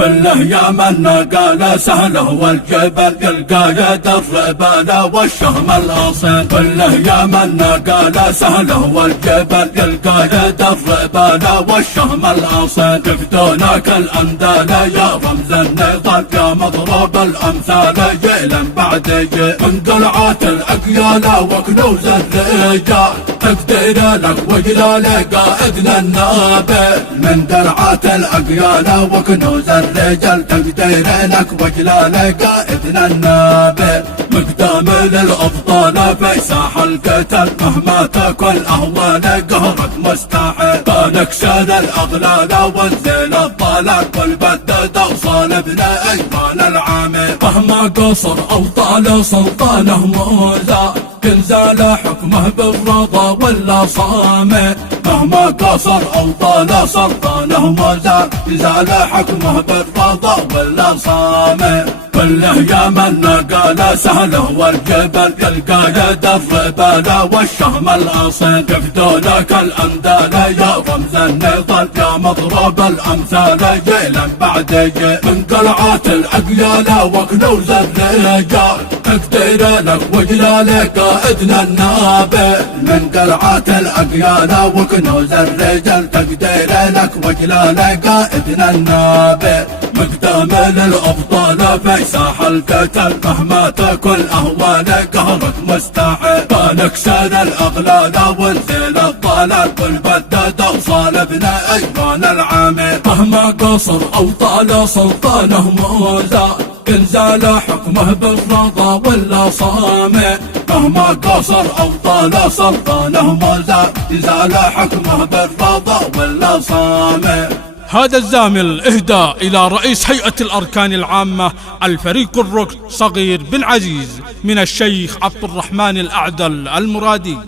كله يا من قال سهله والجبل القايد الربانة والشهم الأصيل. كله يا من قال سهله والجبل القايد الربانة والشهم الأصيل. تفدونك الأندال يا رمز النضال يا مضروب الأمثال جيلا بعد جيل. من قلعات الأقيال وكنوز الرجال تقدير لك وجلال قائدنا النابل. من قلعات الأقيال وكنوز الرجال تقدير لك وجلال قائدنا النابل. مقدام للأبطال في ساح القتال مهما تكن أهوال قهرك مستحيل. كانك شال الأغلال وانزل الطالع كل بدد وصالبنا أيمان العامل. مهما قصر أو طال سلطانه موزع كنزال حكمه بالرضا ولا صامت. مهما قصر أو طال سلطانه موزع كنزال حكمه بالرضا ولا صامت. كله يا من قال سهله والجبل القايد الربانة والشهم الأصيل. يفدونك الأندال يا رمز النضال يا مضروب الأمثال جيلا بعد جيل. من قلعات الأقيال وكنوز الرجال تقدير لك وجلال قائدنا النابل. من قلعات الأقيال وكنوز الرجال تقدير لك وجلال قائدنا النابل. مقدام للأبطال في ساح القتال مهما تكن أهوال قهرك مستحيل. كانك شان الأغلال وانزل الضلال كل بدد وصالبنا أيمان العامل. مهما قصر أو طال سلطانه موزع كنزال حكمه بالرضا ولا صامت. مهما قصر أو طال سلطانه موزع كنزال حكمه بالرضا ولا صامت. هذا الزامل إهداء إلى رئيس هيئة الأركان العامة الفريق الركن صغير بن عزيز من الشيخ عبد الرحمن الأعدل المرادي.